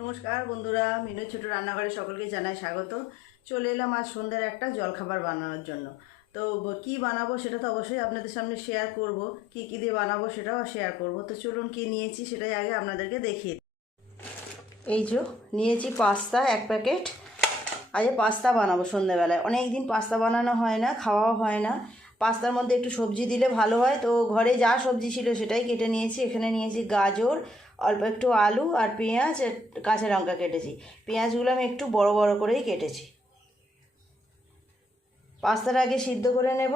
নমস্কার বন্ধুরা, মিনু ছোট রান্নাঘরে সকলকে জানাই স্বাগত। চলে এলাম আজ সন্ধ্যার একটা জলখাবার বানানোর জন্য। তো কি বানাবো সেটা তো অবশ্যই আপনাদের সামনে শেয়ার করব, কি কি দিয়ে বানাবো সেটাও শেয়ার করব। তো চলুন কি নিয়েছি সেটাই আগে আপনাদেরকে দেখিয়ে। এই যে নিয়েছি পাস্তা 1 প্যাকেট। আজ পাস্তা বানাবো সন্ধ্যাবেলায়। অনেক দিন পাস্তা বানানো হয় না, খাওয়াও হয় না। পাস্তার মধ্যে একটু সবজি দিলে ভালো হয়। তো ঘরে যা সবজি ছিল সেটাই কেটে নিয়েছি। এখানে নিয়েছি গাজর, অল্প একটু আলু আর পেঁয়াজ, কাঁচা লঙ্কা কেটেছি। পেঁয়াজগুলো আমি একটু বড় বড় করেই কেটেছি। পাস্তাটা আগে সিদ্ধ করে নেব।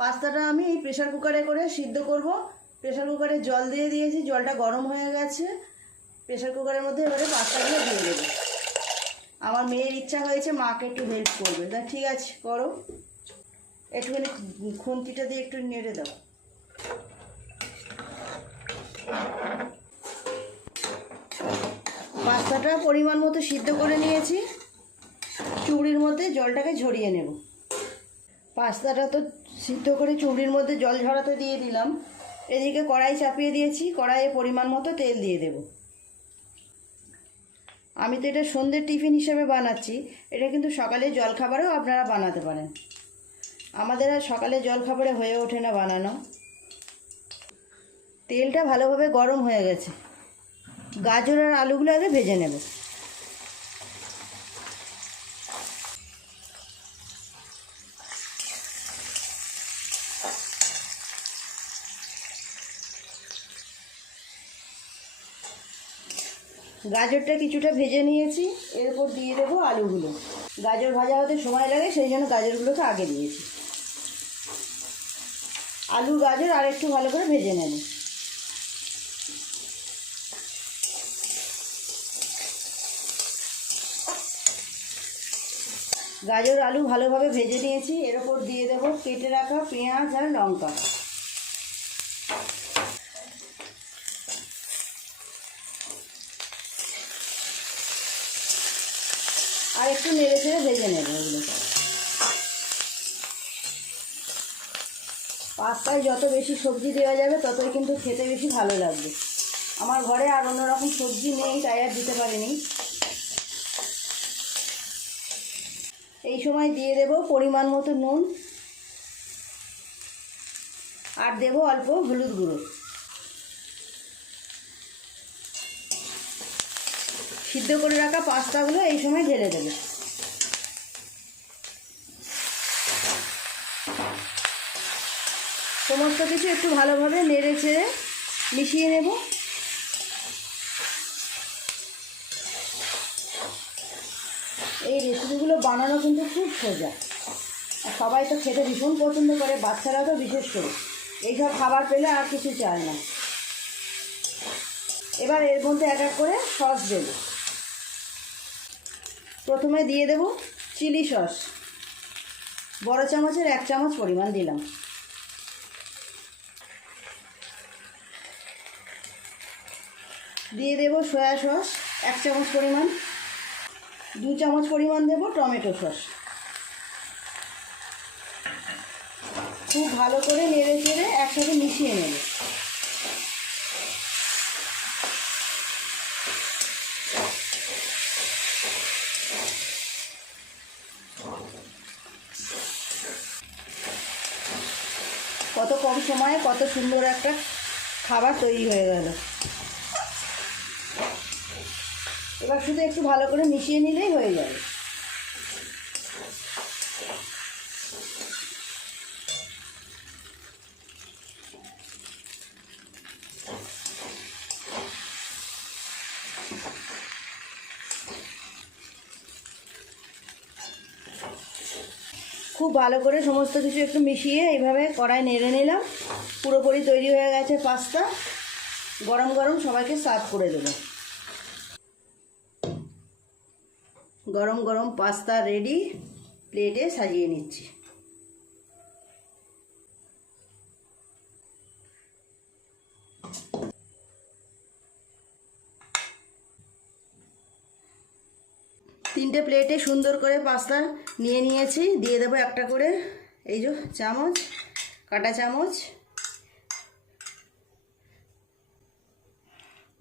পাস্তাটা আমি এই প্রেশার কুকারে করে সিদ্ধ করব। প্রেশার কুকারে জল দিয়ে দিয়েছি, জলটা গরম হয়ে গেছে। প্রেশার কুকারের মধ্যে এবারে পাস্তাগুলো দিয়ে দেবো। আমার মেয়ের ইচ্ছা হয়েছে মাকে একটু হেল্প করবে, তা ঠিক আছে করো। একটুখানি খুন্তিটা দিয়ে একটু নেড়ে দাও। পাস্তাটা পরিমাণ মতো সিদ্ধ করে নিয়েছি। চুবড়ির মধ্যে জলটাকে ঝরিয়ে নেব। পাস্তাটা তো সিদ্ধ করে চুবড়ির মধ্যে জল ঝরাতে দিয়ে দিলাম। এদিকে কড়াই চাপিয়ে দিয়েছি। কড়াইয়ে পরিমাণ মতো তেল দিয়ে দেব। আমি তো এটা সন্ধ্যের টিফিন হিসেবে বানাচ্ছি। এটা কিন্তু সকালে জলখাবারেও আপনারা বানাতে পারেন। আমাদের আর সকালে জলখাবারে হয়ে ওঠে না বানানো। তেলটা ভালোভাবে গরম হয়ে গেছে। গাজর আর আলুগুলো আগে ভেজে নেব। গাজরটা কিছুটা ভেজে নিয়েছি, এরপর দিয়ে দেবো আলুগুলো। গাজর ভাজা হতে সময় লাগে, সেই জন্য গাজরগুলোকে আগে দিয়েছি। আলু গাজর আর একটু ভালো করে ভেজে নেব। গাজর আলু ভালোভাবে ভেজে নিয়েছি। এর ওপর দিয়ে দেবো কেটে রাখা পেঁয়াজ আর লঙ্কা। আর একটু নেড়ে চেড়ে ভেজে নেব এগুলো। পাস্তায় যত বেশি সবজি দেওয়া যাবে ততই কিন্তু খেতে বেশি ভালো লাগবে। আমার ঘরে আর অন্যরকম সবজি নেই, তাই আর দিতে পারিনি। এই সময় দিয়ে দেব পরিমাণ মতো নুন আর দেব অল্প হলুদ গুঁড়ো। সিদ্ধ করে রাখা পাস্তাগুলো এই সময় ঢেলে দেবে। সমস্ত কিছু একটু ভালোভাবে নেড়ে চেড়ে মিশিয়ে নেব। এই রেসিপিগুলো বানানো কিন্তু খুব সোজা, আর সবাই তো খেতে ভীষণ পছন্দ করে, বাচ্চারা তো বিশেষ করে এইসব খাবার পেলে আর কিছু চায় না। এবার এর মধ্যে এক এক করে সস দেব। প্রথমে দিয়ে দেব চিলি সস। বড় চামচের 1 চামচ পরিমাণ দিলাম। দিয়ে দেব সয়া সস 1 চামচ পরিমাণ। 2 চামচ পরিমাণ দেব টমেটো সস। খুব ভালো করে নেড়ে চেড়ে একসাথে মিশিয়ে নেব। কত কম সময়ে কত সুন্দর একটা খাবার তৈরি হয়ে গেল। এবার শুধু একটু ভালো করে মিশিয়ে নিলেই হয়ে যাবে। খুব ভালো করে সমস্ত কিছু একটু মিশিয়ে এইভাবে কড়াই নেড়ে নিলাম। পুরোপুরি তৈরি হয়ে গেছে পাস্তা। গরম গরম সবাইকে সার্ভ করে দেবো। গরম গরম পাস্তা রেডি, প্লেটে সাজিয়ে নিচ্ছি। তিনটে প্লেটে সুন্দর করে পাস্তা নিয়ে নিয়েছি। দিয়ে দেবো একটা করে এই যে চামচ, কাঁটা চামচ।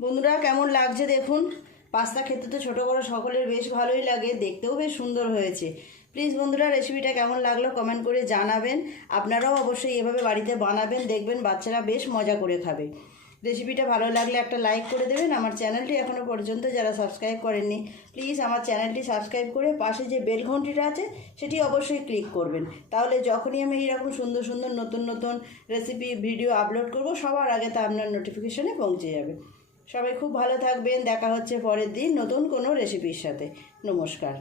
বন্ধুরা কেমন লাগছে দেখুন। পাস্তা খেতে তো ছোটো বড়ো সকলের বেশ ভালোই লাগে, দেখতেও বেশ সুন্দর হয়েছে। প্লিজ বন্ধুরা রেসিপিটা কেমন লাগলো কমেন্ট করে জানাবেন। আপনারাও অবশ্যই এভাবে বাড়িতে বানাবেন, দেখবেন বাচ্চারা বেশ মজা করে খাবে। রেসিপিটা ভালো লাগলে একটা লাইক করে দেবেন। আমার চ্যানেলটি এখনও পর্যন্ত যারা সাবস্ক্রাইব করেননি প্লিজ আমার চ্যানেলটি সাবস্ক্রাইব করে পাশে যে বেল ঘন্টিটা আছে সেটি অবশ্যই ক্লিক করবেন। তাহলে যখনই আমি এইরকম সুন্দর সুন্দর নতুন নতুন রেসিপি ভিডিও আপলোড করব সবার আগে তা আপনার নোটিফিকেশনে পৌঁছে যাবে। সবাই খুব ভালো থাকবেন। দেখা হচ্ছে পরের দিন নতুন কোনো রেসিপির সাথে। নমস্কার।